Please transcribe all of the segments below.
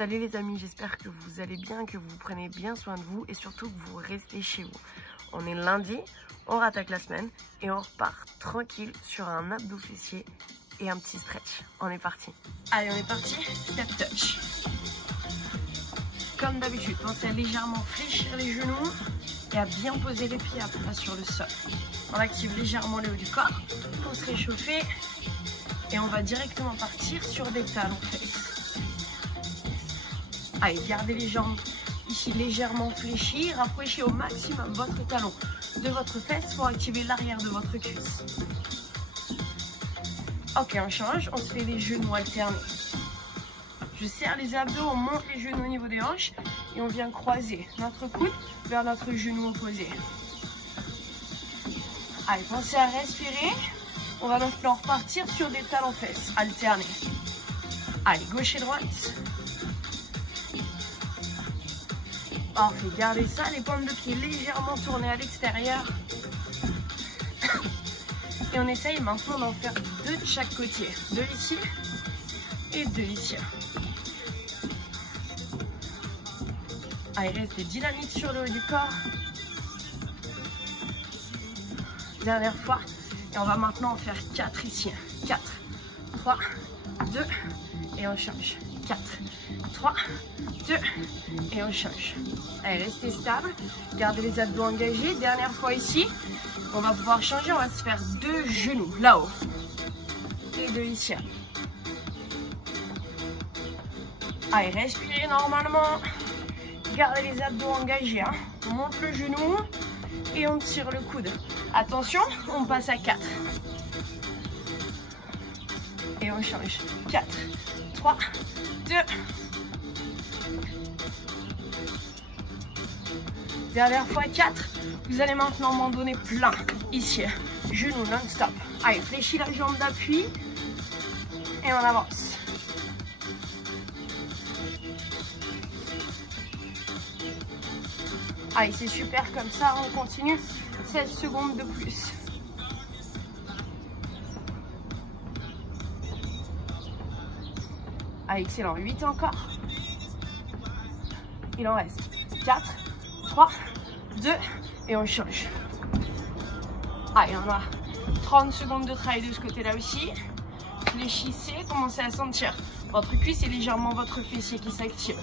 Salut les amis, j'espère que vous allez bien, que vous prenez bien soin de vous et surtout que vous restez chez vous. On est lundi, on rattaque la semaine et on repart tranquille sur un abdos fessier et un petit stretch. On est parti. Allez, on est parti, step touch. Comme d'habitude, pensez à légèrement fléchir les genoux et à bien poser les pieds à plat sur le sol. On active légèrement le haut du corps pour se réchauffer et on va directement partir sur des talons fesses. Allez, gardez les jambes ici légèrement fléchies, rapprochez au maximum votre talon de votre fesse pour activer l'arrière de votre cuisse. Ok, on change, on se fait les genoux alternés. Je serre les abdos, on monte les genoux au niveau des hanches et on vient croiser notre coude vers notre genou opposé. Allez, pensez à respirer. On va maintenant repartir sur des talons fesses alternés. Allez, gauche et droite. Parfait, gardez ça, les paumes de pied légèrement tournées à l'extérieur. Et on essaye maintenant d'en faire deux de chaque côté. Deux ici et deux ici. Allez, restez dynamique sur le haut du corps. Dernière fois. Et on va maintenant en faire 4 ici. 4, 3, 2, et on change. 4, 3, 2, et on change. Allez, restez stable. Gardez les abdos engagés. Dernière fois ici. On va pouvoir changer. On va se faire 2 genoux là-haut. Et 2 ici. Allez, respirez normalement. Gardez les abdos engagés. Hein. On monte le genou et on tire le coude. Attention, on passe à 4. Et on change. 4, 3, 2. Dernière fois 4. Vous allez maintenant m'en donner plein. Ici, genou non-stop. Allez, fléchis la jambe d'appui. Et on avance. Allez, c'est super comme ça, on continue. 16 secondes de plus. Allez, excellent. 8 encore. Il en reste 4, 3, 2 et on change. Allez, on a 30 secondes de travail de ce côté-là aussi. Fléchissez, commencez à sentir votre cuisse et légèrement votre fessier qui s'active.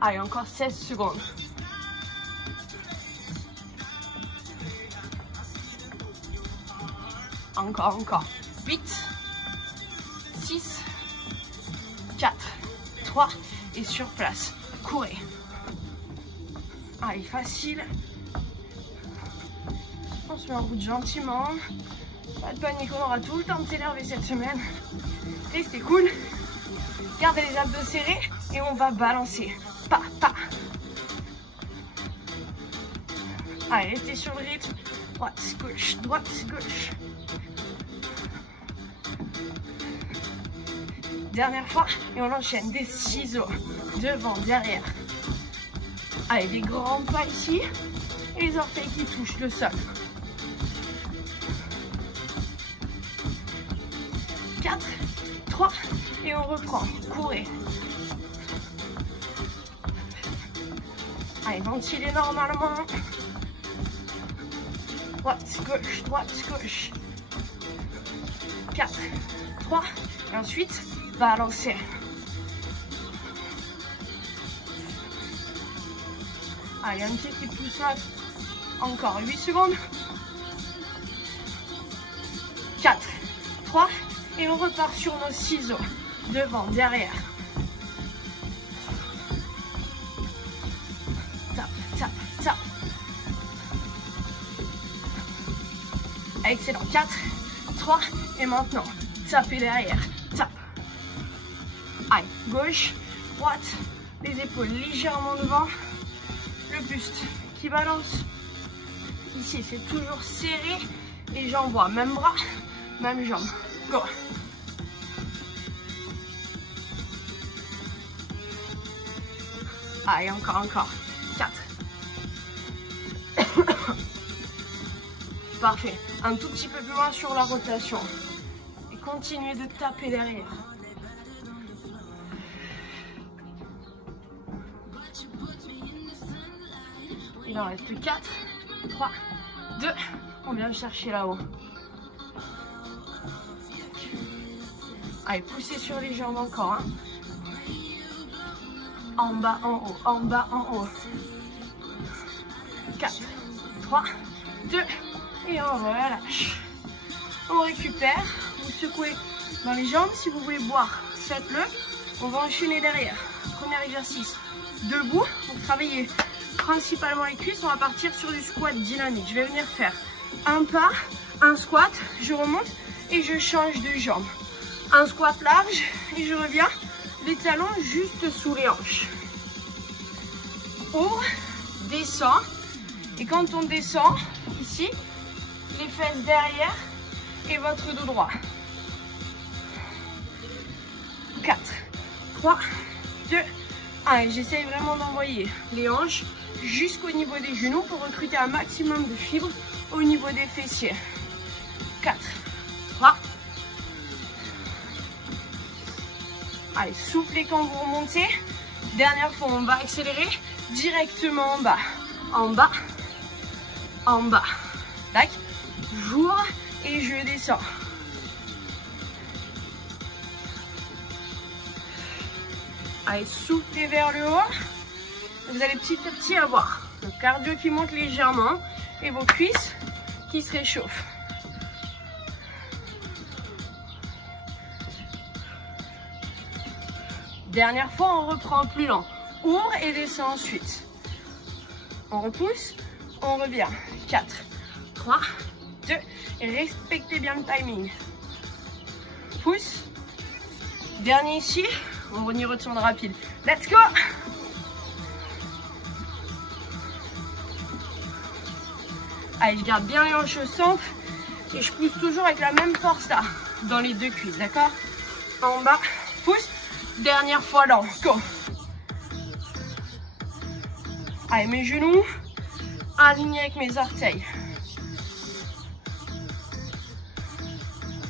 Allez, encore 16 secondes. Encore. 8, 6, 4, 3 et sur place. Courez. Allez, facile. On se met en route gentiment. Pas de panique, on aura tout le temps de s'énerver cette semaine. Restez cool. Gardez les abdos serrés et on va balancer. Pas. Allez, restez sur le rythme. Droite, gauche, droite, gauche. Dernière fois, et on enchaîne des ciseaux. Devant, derrière. Allez, des grands pas ici. Et les orteils qui touchent le sol. 4, 3, et on reprend. Courez. Allez, ventilez normalement. Droite, gauche. 4, 3, et ensuite, balancez. Allez, un petit pouce là. Encore 8 secondes. 4, 3, et on repart sur nos ciseaux. Devant, derrière. Tape. Excellent. 4, 3, et maintenant, tapez derrière. Tape. Allez, gauche, droite, les épaules légèrement devant, le buste qui balance. Ici, c'est toujours serré, les jambes droits, même bras, même jambe. Go. Allez, encore. 4. Parfait. Un tout petit peu plus loin sur la rotation. Et continuez de taper derrière. Il en reste 4, 3, 2. On vient chercher là-haut. Allez, poussez sur les jambes encore. Hein. En bas, en haut, en bas, en haut. 4, 3, 2. Et on relâche. On récupère. Vous secouez dans les jambes. Si vous voulez boire, faites-le. On va enchaîner derrière. Premier exercice. Debout. Pour travailler principalement les cuisses, on va partir sur du squat dynamique. Je vais venir faire un pas, un squat, je remonte et je change de jambe. Un squat large et je reviens, les talons juste sous les hanches. Ouvre, descend. Et quand on descend, ici, les fesses derrière et votre dos droit. 4, 3, 2, 1. Et j'essaye vraiment d'envoyer les hanches jusqu'au niveau des genoux pour recruter un maximum de fibres au niveau des fessiers. 4, 3. Allez, soufflez quand vous remontez. Dernière fois, on va accélérer directement en bas. En bas, en bas. Tac. J'ouvre et je descends. Allez, soufflez vers le haut. Vous allez petit à petit avoir le cardio qui monte légèrement et vos cuisses qui se réchauffent. Dernière fois, on reprend plus lent. Ouvre et descend ensuite. On repousse, on revient. 4, 3, 2. Et respectez bien le timing. Pousse. Dernier ici. On y retourne rapide. Let's go! Allez, je garde bien les hanches au centre. Et je pousse toujours avec la même force là. Dans les deux cuisses, d'accord? En bas, pousse. Dernière fois lent. Go! Allez, mes genoux alignés avec mes orteils.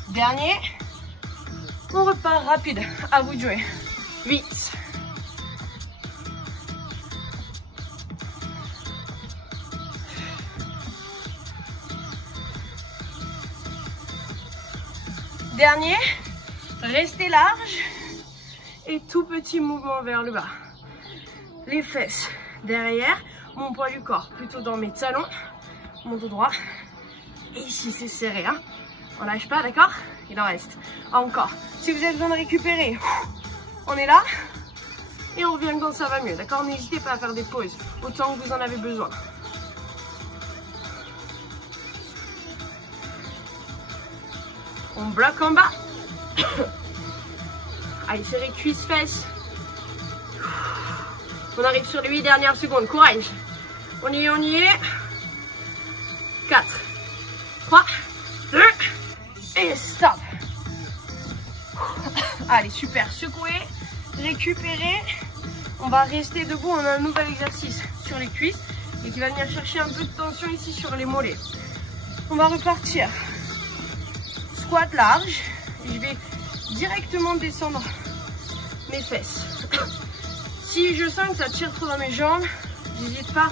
Dernier. On repart rapide. À vous de jouer. 8. Dernier. Restez large. Et tout petit mouvement vers le bas. Les fesses derrière. Mon poids du corps plutôt dans mes talons. Mon dos droit. Et ici, c'est serré. Hein. On lâche pas, d'accord? Il en reste. Encore. Si vous avez besoin de récupérer, on est là. Et on revient quand ça va mieux, d'accord? N'hésitez pas à faire des pauses autant que vous en avez besoin. On bloque en bas. Allez, serrez cuisses, fesses. On arrive sur les 8 dernières secondes. Courage. On y est, on y est. 4, 3, 2, et stop. Allez, super. Secouez, récupérez. On va rester debout. On a un nouvel exercice sur les cuisses et qui va venir chercher un peu de tension ici sur les mollets. On va repartir. Squat large. Et je vais directement descendre mes fesses. Si je sens que ça tire trop dans mes jambes, n'hésite pas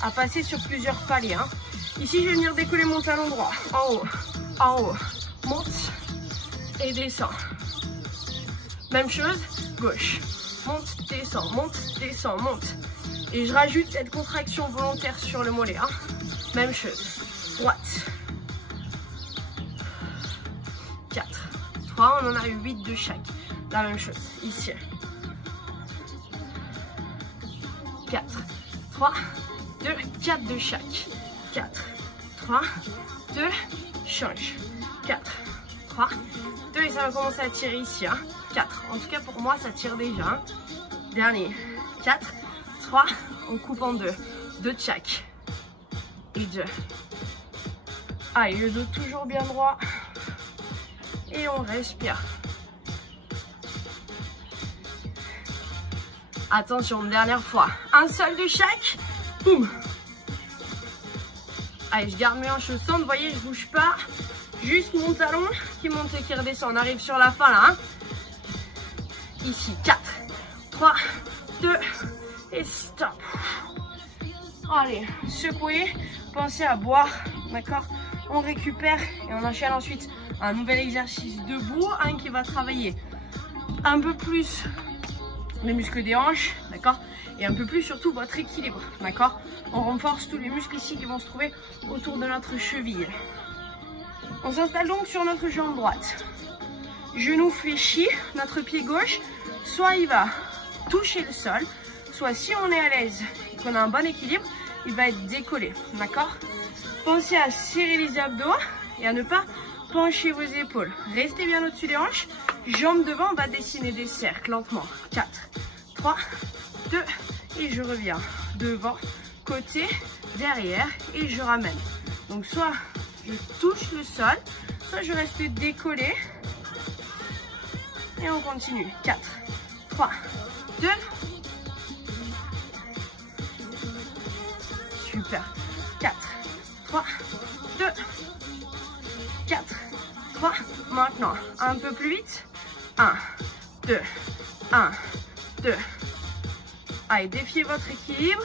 à passer sur plusieurs paliers. Hein. Ici, je vais venir décoller mon talon droit. En haut, monte et descend. Même chose, gauche. Monte, descend, monte, descend, monte. Et je rajoute cette contraction volontaire sur le mollet. Hein. Même chose. Droite. 4, 3, on en a eu 8 de chaque. La même chose, ici. 4, 3, 2, 4 de chaque. 4, 3, 2, change. 4, 3, 2 et ça va commencer à tirer ici. Hein. 4, en tout cas pour moi ça tire déjà. Hein. Dernier. 4, 3, on coupe en deux. 2 de chaque. Et 2. Allez, le dos toujours bien droit. Et on respire. Attention, dernière fois. Un seul de chaque. Boum. Allez, je garde mes hanches au centre. Vous voyez, je bouge pas. Juste mon talon qui monte et qui redescend. On arrive sur la fin là. Hein. Ici, 4, 3, 2 et stop. Allez, secouez, pensez à boire, d'accord? On récupère et on enchaîne ensuite un nouvel exercice debout, un qui va travailler un peu plus les muscles des hanches, d'accord? Et un peu plus surtout votre équilibre, d'accord? On renforce tous les muscles ici qui vont se trouver autour de notre cheville. On s'installe donc sur notre jambe droite. Genou fléchi, notre pied gauche, soit il va toucher le sol, soit si on est à l'aise et qu'on a un bon équilibre, il va être décollé, d'accord? Pensez à serrer les abdos et à ne pas pencher vos épaules. Restez bien au-dessus des hanches, jambes devant, on va dessiner des cercles lentement. 4, 3, 2 et je reviens. Devant, côté, derrière et je ramène. Donc soit je touche le sol, soit je reste décollé. Et on continue. 4, 3, 2. Super. 4, 3, 2, 4, 3. Maintenant, un peu plus vite. 1, 2, 1, 2. Allez, défiez votre équilibre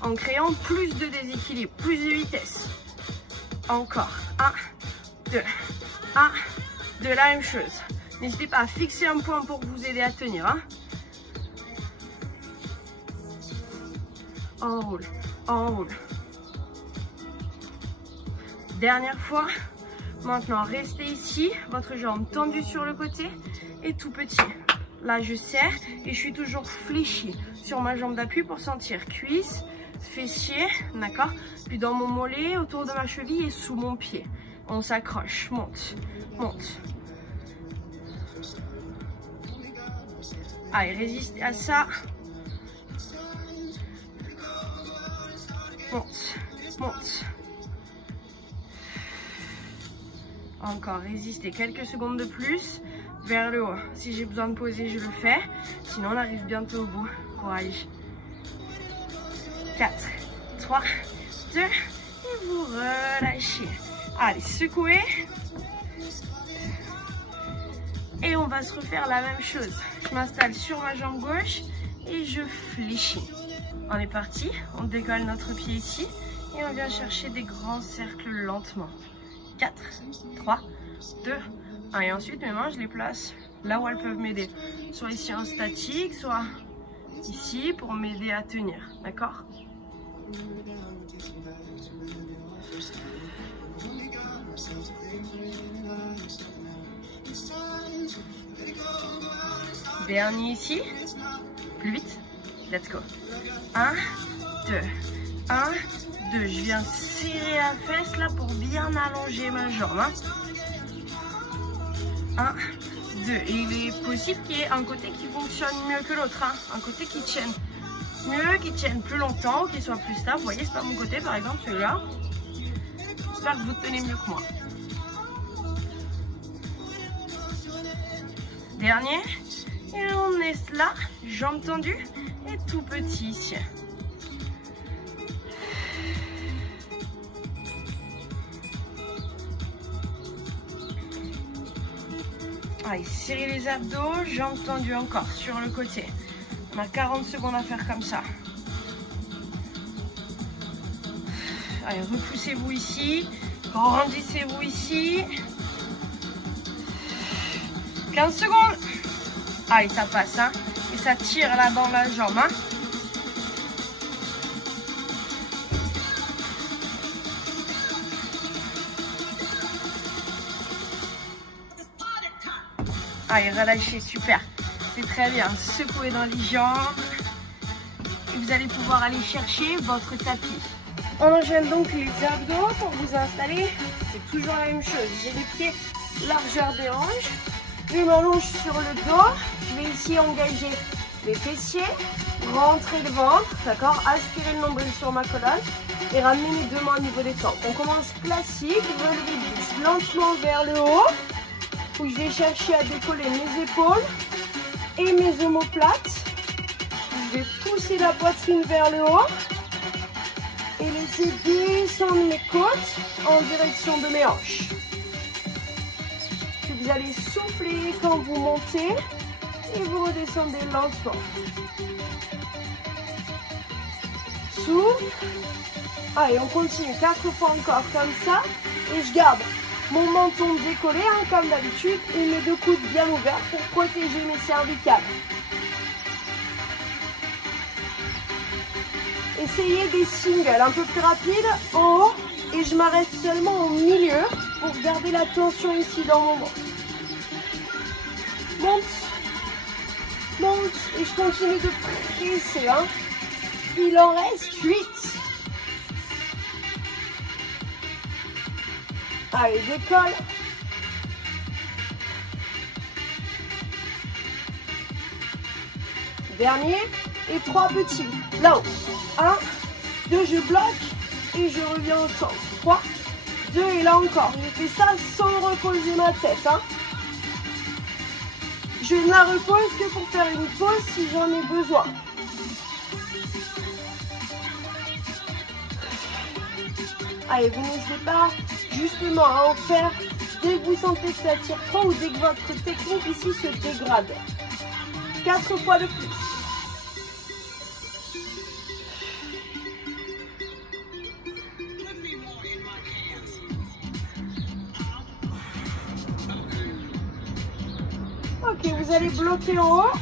en créant plus de déséquilibre, plus de vitesse. Encore. 1, 2, 1, 2. La même chose. N'hésitez pas à fixer un point pour vous aider à tenir. Hein. Enroule, enroule. Dernière fois. Maintenant, restez ici. Votre jambe tendue sur le côté et tout petit. Là, je serre et je suis toujours fléchie sur ma jambe d'appui pour sentir cuisse, fessier, d'accord? Puis dans mon mollet, autour de ma cheville et sous mon pied. On s'accroche, monte, monte. Allez, résistez à ça. Monte, monte. Encore, résistez quelques secondes de plus vers le haut. Si j'ai besoin de poser, je le fais. Sinon, on arrive bientôt au bout. Courage. 4, 3, 2, et vous relâchez. Allez, secouez. Et on va se refaire la même chose. Je m'installe sur ma jambe gauche et je fléchis. On est parti. On décolle notre pied ici et on vient chercher des grands cercles lentement. 4, 3, 2, 1. Et ensuite, mes mains, je les place là où elles peuvent m'aider. Soit ici en statique, soit ici pour m'aider à tenir. D'accord? Dernier ici. Plus vite. Let's go. 1, 2, 1, 2. Je viens serrer la fesse là pour bien allonger ma jambe. Hein. 1, 2. Et il est possible qu'il y ait un côté qui fonctionne mieux que l'autre. Hein. Un côté qui tienne mieux, qui tienne plus longtemps, qui soit plus stable. Vous voyez, c'est pas mon côté par exemple, celui-là. J'espère que vous tenez mieux que moi. Dernier. Et on est là, jambes tendues et tout petit ici. Allez, serrez les abdos, jambes tendues encore sur le côté. On a 40 secondes à faire comme ça. Allez, repoussez-vous ici, grandissez-vous ici. 15 secondes. Allez, ça passe, hein. Et ça tire là dans la jambe, hein. Allez, relâchez, super. C'est très bien. Secouez dans les jambes. Et vous allez pouvoir aller chercher votre tapis. On enchaîne donc les abdos pour vous installer. C'est toujours la même chose. J'ai les pieds largeur des hanches. Je m'allonge sur le dos. Je vais ici engager les fessiers. Rentrer le ventre. D'accord? Aspirer le nombril sur ma colonne. Et ramener mes deux mains au niveau des tempes. On commence classique. Relever le buste lentement vers le haut. Où je vais chercher à décoller mes épaules et mes omoplates. Je vais pousser la poitrine vers le haut et laisser descendre mes côtes en direction de mes hanches. Puis vous allez souffler quand vous montez et vous redescendez lentement. Souffle. Allez, on continue 4 fois encore comme ça. Et je garde mon menton décollé, hein, comme d'habitude, et mes 2 coudes bien ouverts pour protéger mes cervicales. Essayez des singles un peu plus rapides en haut et je m'arrête seulement au milieu pour garder la tension ici dans mon ventre. Monte, monte et je continue de presser. Hein. Il en reste 8. Allez, décolle. Dernier. Et 3 petits. Là-haut. 1, 2, je bloque. Et je reviens au centre. 3, 2 et là encore. Je fais ça sans reposer ma tête. Hein. Je ne la repose que pour faire une pause si j'en ai besoin. Allez, vous n'hésitez pas justement à en faire dès que vous sentez que ça tire trop ou dès que votre technique ici se dégrade. 4 fois de plus. Ok, vous allez bloquer en haut.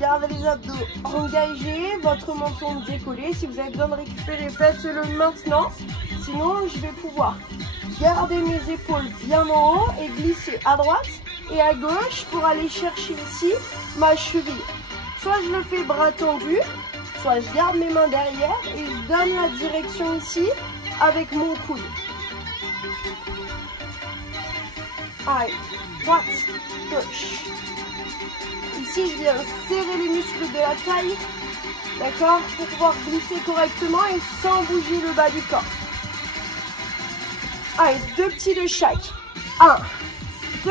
Gardez les abdos engagés, votre menton décollé. Si vous avez besoin de récupérer, faites-le maintenant. Sinon, je vais pouvoir garder mes épaules bien en haut et glisser à droite et à gauche pour aller chercher ici ma cheville. Soit je le fais bras tendus, soit je garde mes mains derrière et je donne la direction ici avec mon coude. Allez, droite, gauche. Ici, je viens serrer les muscles de la taille, d'accord, pour pouvoir glisser correctement et sans bouger le bas du corps. Allez, 2 petits de chaque. 1, 2,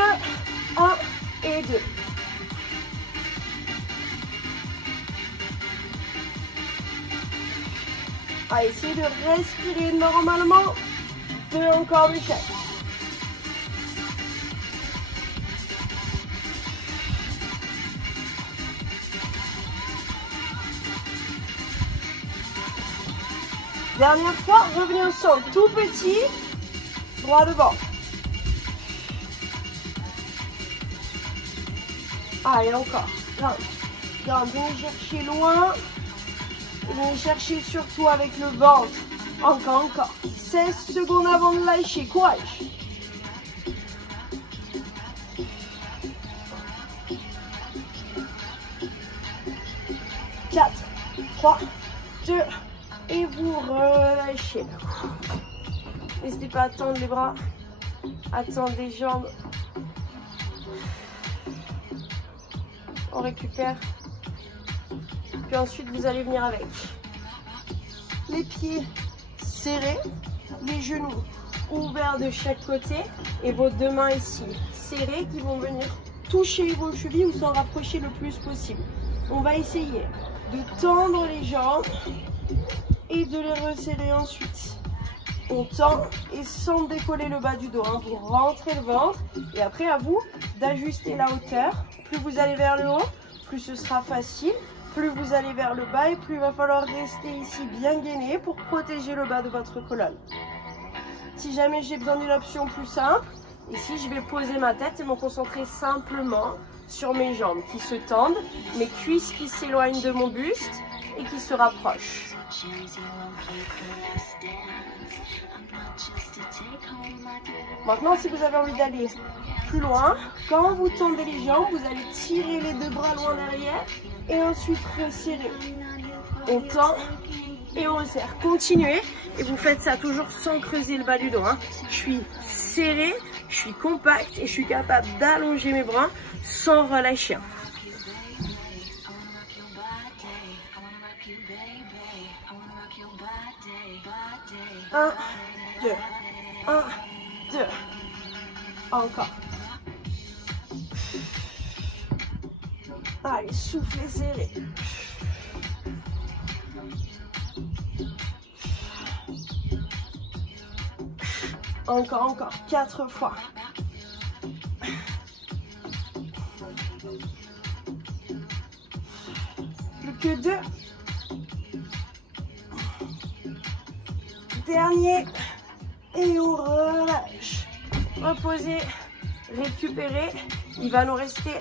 1 et 2. Allez, essayez de respirer normalement. 2 encore de chaque. Dernière fois, revenez au centre, tout petit, droit devant. Allez, encore. Grimpe, venez chercher loin. Venez chercher surtout avec le ventre. Encore. 16 secondes avant de lâcher, courage. Quatre, 3, 2, et vous relâchez. N'hésitez pas à tendre les bras, à tendre les jambes. On récupère. Puis ensuite, vous allez venir avec les pieds serrés, les genoux ouverts de chaque côté et vos 2 mains ici serrées qui vont venir toucher vos chevilles ou s'en rapprocher le plus possible. On va essayer de tendre les jambes et de les resserrer ensuite. On tend et sans décoller le bas du dos, hein, pour rentrer le ventre. Et après, à vous d'ajuster la hauteur. Plus vous allez vers le haut, plus ce sera facile. Plus vous allez vers le bas et plus il va falloir rester ici bien gainé pour protéger le bas de votre colonne. Si jamais j'ai besoin d'une option plus simple, ici je vais poser ma tête et me concentrer simplement sur mes jambes qui se tendent, mes cuisses qui s'éloignent de mon buste et qui se rapprochent. Maintenant, si vous avez envie d'aller plus loin, quand vous tendez les jambes, vous allez tirer les 2 bras loin derrière et ensuite resserrer. On tend et on resserre. Continuez et vous faites ça toujours sans creuser le bas du dos. Hein. Je suis serré, je suis compact et je suis capable d'allonger mes bras sans relâcher. 1, 2, 1, 2. Encore. Allez, soufflez, serrez. Encore. 4 fois. Plus que 2. dernier. Et on relâche. Reposez, récupérez. Il va nous rester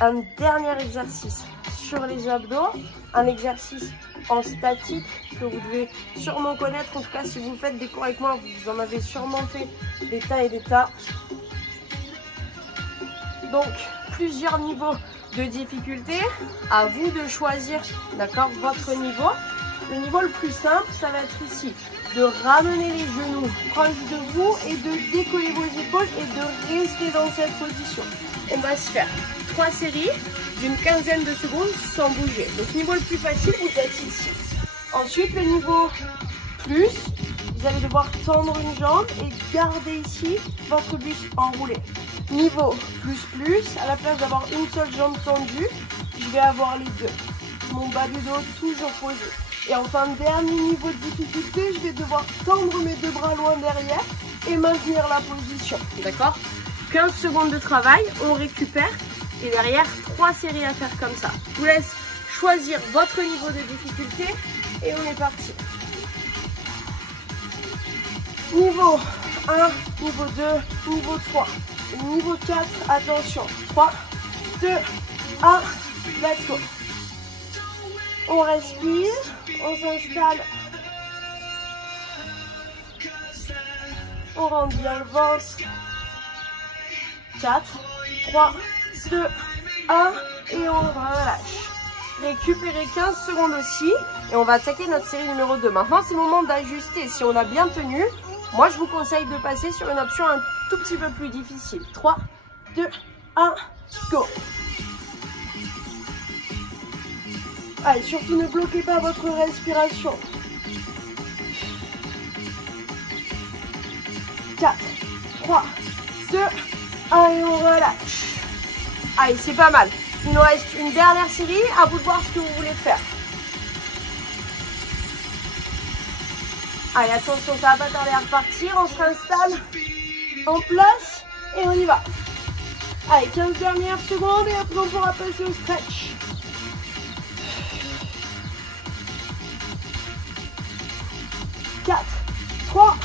un dernier exercice sur les abdos. Un exercice en statique que vous devez sûrement connaître. En tout cas, si vous faites des cours avec moi, vous en avez sûrement fait des tas et des tas. Donc, plusieurs niveaux de difficulté. À vous de choisir, d'accord, votre niveau. Le niveau le plus simple, ça va être ici. De ramener les genoux proches de vous et de décoller vos épaules et de rester dans cette position. On va se faire 3 séries d'une quinzaine de secondes sans bouger. Donc niveau le plus facile, vous êtes ici. Ensuite, le niveau plus, vous allez devoir tendre une jambe et garder ici votre buste enroulé. Niveau plus, à la place d'avoir une seule jambe tendue, je vais avoir les deux. Mon bas du dos toujours posé. Et enfin, dernier niveau de difficulté, je vais devoir tendre mes deux bras loin derrière et maintenir la position. D'accord? 15 secondes de travail, on récupère et derrière, 3 séries à faire comme ça. Je vous laisse choisir votre niveau de difficulté et on est parti. Niveau 1, niveau 2, niveau 3, niveau 4, attention. 3, 2, 1, let's go. On respire, on s'installe. On rentre bien le ventre. 4, 3, 2, 1 et on relâche. Récupérez 15 secondes aussi et on va attaquer notre série numéro 2. Maintenant, c'est le moment d'ajuster. Si on a bien tenu, moi je vous conseille de passer sur une option un tout petit peu plus difficile. 3, 2, 1, go. Allez, surtout ne bloquez pas votre respiration. 4, 3, 2, 1 et on relâche. Allez, c'est pas mal. Il nous reste une dernière série. À vous de voir ce que vous voulez faire. Allez, attention, ça va pas tarder à repartir. On se réinstalle en place et on y va. Allez, 15 dernières secondes et après on pourra passer au stretch. 4, 3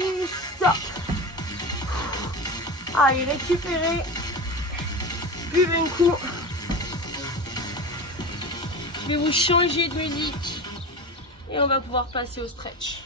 et stop. Allez, récupérez. Buvez un coup. Je vais vous changer de musique et on va pouvoir passer au stretch.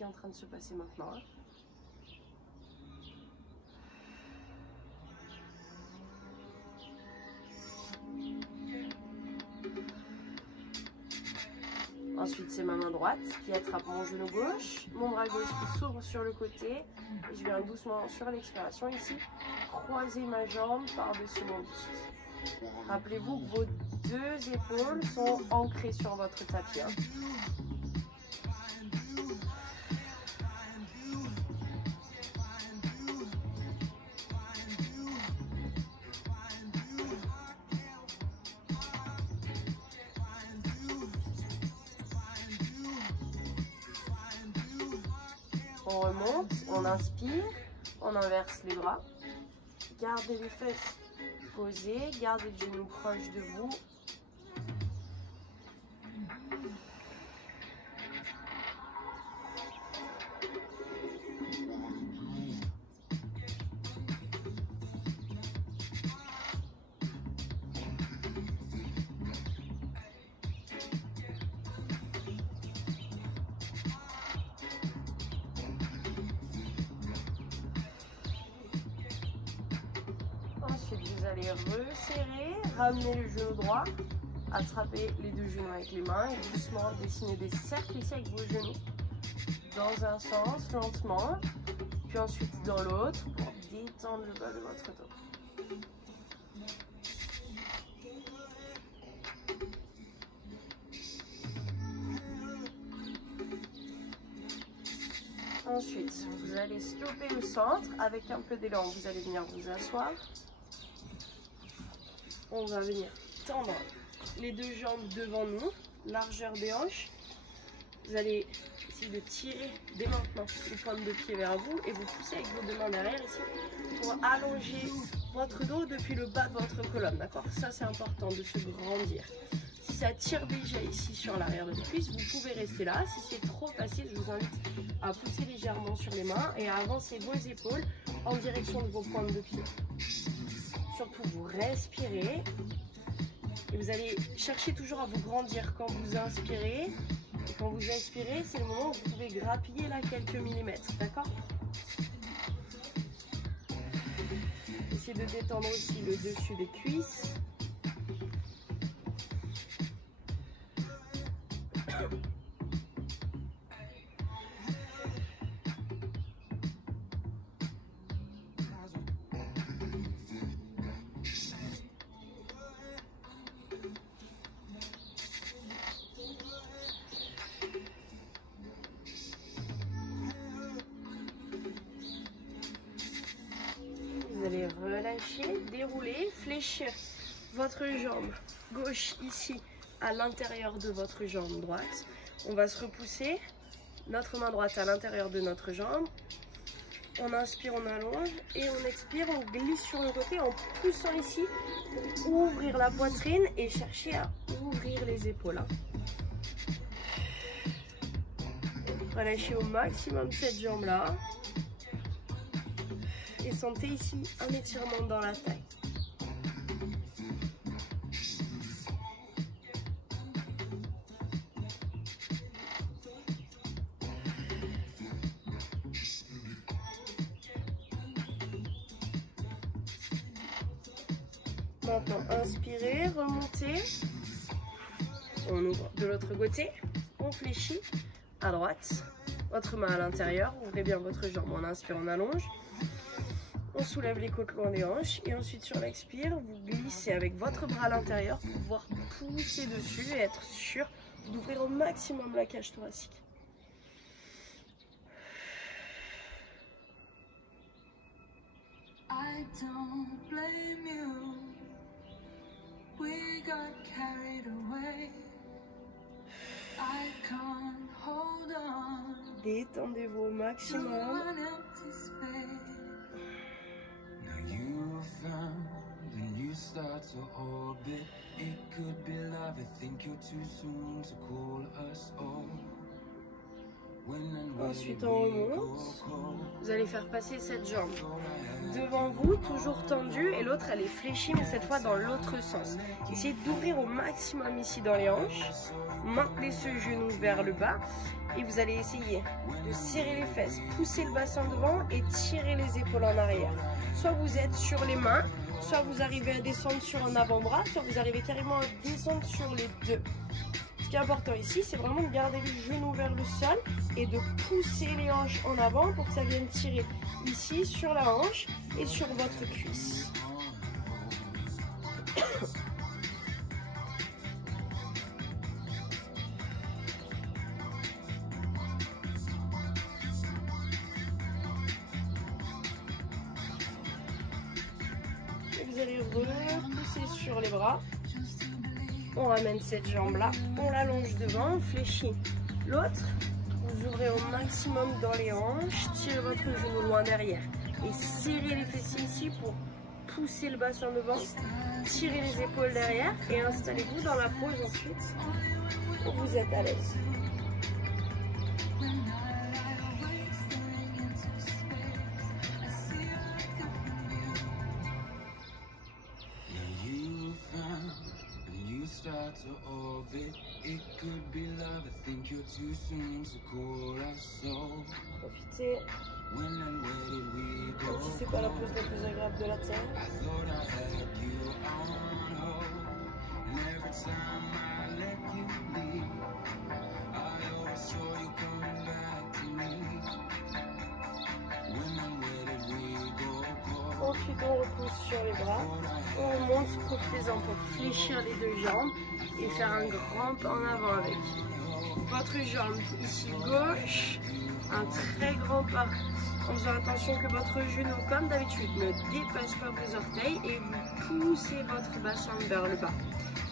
qui est en train de se passer maintenant. Hein. Ensuite, c'est ma main droite qui attrape mon genou gauche, mon bras gauche qui s'ouvre sur le côté. Et je viens doucement sur l'expiration ici, croiser ma jambe par-dessus mon buste. Rappelez-vous que vos deux épaules sont ancrées sur votre tapis. Hein. On remonte, on inspire, on inverse les bras. Gardez les fesses posées, gardez le genou proche de vous. Ensuite, vous allez resserrer, ramener le genou droit, attraper les deux genoux avec les mains et doucement dessiner des cercles ici avec vos genoux dans un sens, lentement, puis ensuite dans l'autre pour détendre le bas de votre dos. Ensuite, vous allez stopper au centre avec un peu d'élan. Vous allez venir vous asseoir. On va venir tendre les deux jambes devant nous, largeur des hanches. Vous allez essayer de tirer dès maintenant les pointes de pied vers vous et vous poussez avec vos deux mains derrière ici pour allonger votre dos depuis le bas de votre colonne. D'accord? Ça, c'est important de se grandir. Si ça tire déjà ici sur l'arrière de vos cuisses, vous pouvez rester là. Si c'est trop facile, je vous invite à pousser légèrement sur les mains et à avancer vos épaules en direction de vos pointes de pied. Surtout, vous respirez et vous allez chercher toujours à vous grandir quand vous inspirez. Et quand vous expirez, c'est le moment où vous pouvez grappiller là quelques millimètres, d'accord? Essayez de détendre aussi le dessus des cuisses. Vous allez relâcher, dérouler, fléchir votre jambe gauche ici à l'intérieur de votre jambe droite. On va se repousser, notre main droite à l'intérieur de notre jambe. On inspire, on allonge et on expire, on glisse sur le côté en poussant ici pour ouvrir la poitrine et chercher à ouvrir les épaules. Relâchez au maximum cette jambe-là. Et sentez ici un étirement dans la taille. Maintenant, inspirez, remontez. On ouvre de l'autre côté. On fléchit à droite. Votre main à l'intérieur. Ouvrez bien votre jambe. On inspire, on allonge. On soulève les côtes loin des hanches et ensuite sur l'expire, vous glissez avec votre bras à l'intérieur pour pouvoir pousser dessus et être sûr d'ouvrir au maximum la cage thoracique. I don't blame you. We got carried away. I can't hold on. Détendez-vous au maximum. Found and you start to orbit. It could be love. I think you're too soon to call us all. Ensuite on remonte. Vous allez faire passer cette jambe devant vous, toujours tendue, et l'autre elle est fléchie, mais cette fois dans l'autre sens. Essayez d'ouvrir au maximum ici dans les hanches. Maintenez ce genou vers le bas Et vous allez essayer de serrer les fesses, pousser le bassin devant et tirer les épaules en arrière. Soit vous êtes sur les mains, soit vous arrivez à descendre sur un avant-bras, soit vous arrivez carrément à descendre sur les deux. Ce qui est important ici, c'est vraiment de garder le genou vers le sol et de pousser les hanches en avant pour que ça vienne tirer ici sur la hanche et sur votre cuisse. Vous allez repousser sur les bras. On ramène cette jambe là, on l'allonge devant, on fléchit l'autre. Vous ouvrez au maximum dans les hanches, tirez votre genou loin derrière et serrez les fessiers ici pour pousser le bassin devant, tirez les épaules derrière et installez-vous dans la pose ensuite où vous êtes à l'aise. Start to orbit, it could be love. I think you're too soon to call us so. Profitez. When and where did we go? Même si c'est pas la pose la plus agréable de la terre. I thought I had you on hold, and every time I let you leave, I always saw you coming back to me. When and where did we go? Ensuite, on repousse sur les bras. On remonte, profitez-en pour fléchir les deux jambes et faire un grand pas en avant avec votre jambe ici gauche, un très grand pas en faisant attention que votre genou, comme d'habitude, ne dépasse pas vos orteils et vous poussez votre bassin vers le bas.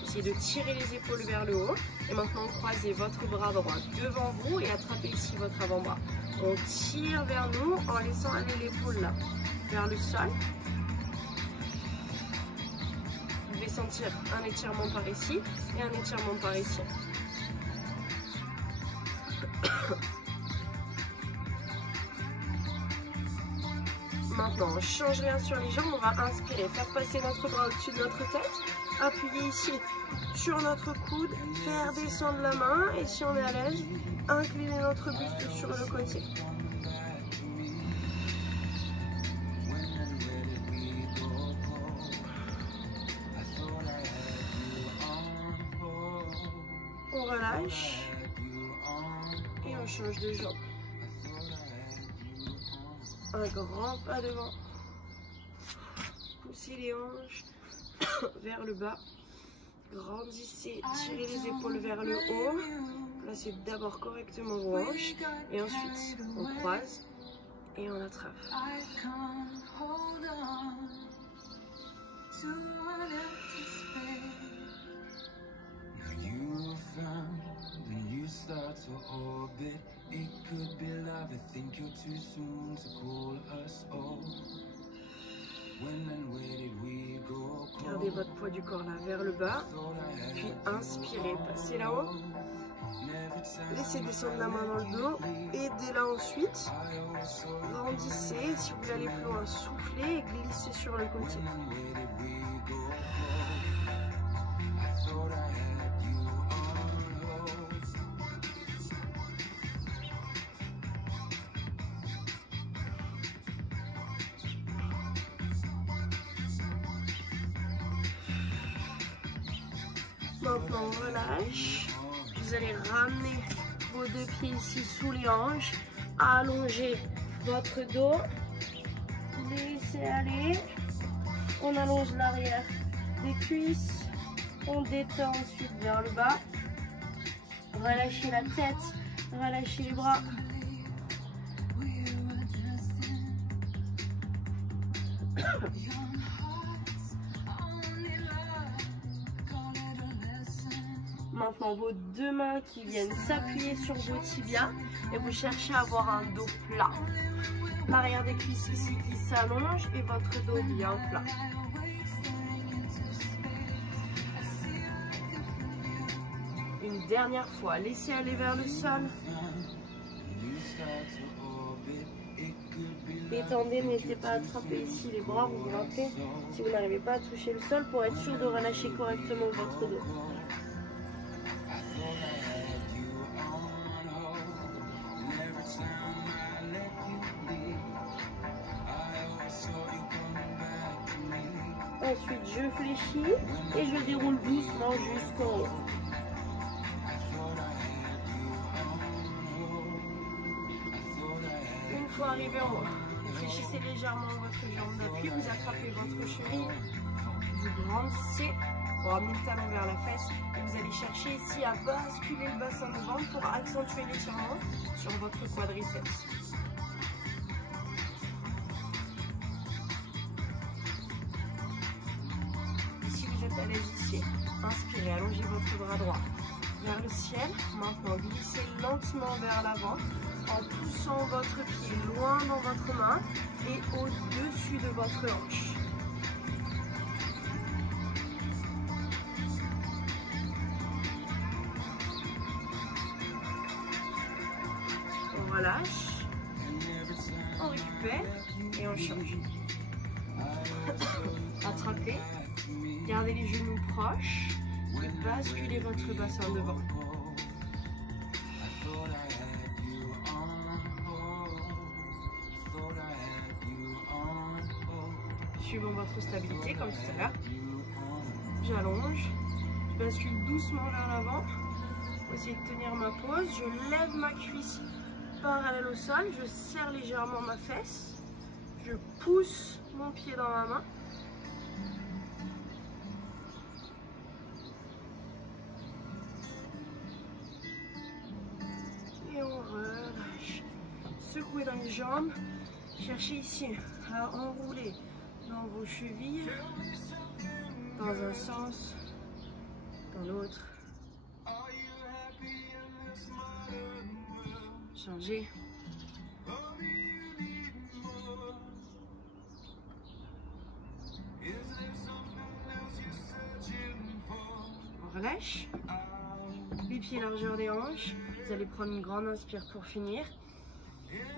Essayez de tirer les épaules vers le haut et maintenant croisez votre bras droit devant vous et attrapez ici votre avant-bras. On tire vers nous en laissant aller l'épaule là, vers le sol. Vous pouvez sentir un étirement par ici et un étirement par ici. Maintenant, on ne change rien sur les jambes, on va inspirer, faire passer notre bras au-dessus de notre tête, appuyer ici sur notre coude, faire descendre la main et si on est à l'aise, incliner notre buste sur le côté. On relâche et on change de jambe. Un grand pas devant. Poussez les hanches vers le bas. Grandissez, tirez les épaules vers le haut. Placez d'abord correctement vos hanches et ensuite on croise et on attrape. Start to orbit, it could be love. I think you're too soon to call us old. When and where did we go? Gardez votre poids du corps là vers le bas, puis inspirez, passez là-haut. Laissez descendre la main dans le dos, aidez-la ensuite. Grandissez, si vous voulez aller plus loin, soufflez et glissez sur le côté. Maintenant on relâche, vous allez ramener vos deux pieds ici sous les hanches, allongez votre dos, laissez aller, on allonge l'arrière des cuisses, on détend ensuite vers le bas, relâchez la tête, relâchez les bras. Maintenant, vos deux mains qui viennent s'appuyer sur vos tibias et vous cherchez à avoir un dos plat. L'arrière des cuisses ici qui s'allonge et votre dos bien plat. Une dernière fois, laissez aller vers le sol. Détendez, n'hésitez pas à attraper ici les bras, vous grimpez si vous n'arrivez pas à toucher le sol pour être sûr de relâcher correctement votre dos. Ensuite, je fléchis et je déroule doucement jusqu'en haut. Une fois arrivé en haut, vous fléchissez légèrement votre jambe d'appui, vous attrapez votre cheville, vous grandissez pour amener le talon vers la fesse et vous allez chercher ici à basculer le bassin de ventre pour accentuer l'étirement sur votre quadriceps. Si vous êtes à l'aise ici, inspirez, allongez votre bras droit vers le ciel. Maintenant, glissez lentement vers l'avant en poussant votre pied loin dans votre main et au-dessus de votre hanche. On relâche, on récupère et on change. Attrapez, gardez les genoux proches et basculez votre bassin devant. Suivons votre stabilité comme tout à l'heure. J'allonge, je bascule doucement vers l'avant. Pour essayer de tenir ma pose, je lève ma cuisse parallèle au sol, je serre légèrement ma fesse, je pousse mon pied dans ma main. Et on relâche. Secouez dans les jambes, cherchez ici à enrouler dans vos chevilles, dans un sens, dans l'autre. Changez. On relâche. Les pieds largeur des hanches. Vous allez prendre une grande inspire pour finir.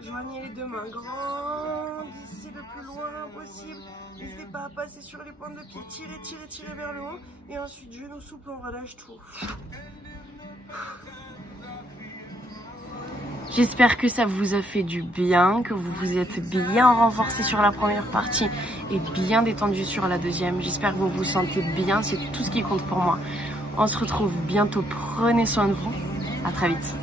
Joignez les deux mains, grandissez le plus loin possible. N'hésitez pas à passer sur les pointes de pied. Tirez, tirez, tirez vers le haut. Et ensuite, genoux souples, on relâche tout. J'espère que ça vous a fait du bien, que vous vous êtes bien renforcé sur la première partie et bien détendu sur la deuxième. J'espère que vous vous sentez bien, c'est tout ce qui compte pour moi. On se retrouve bientôt, prenez soin de vous. À très vite.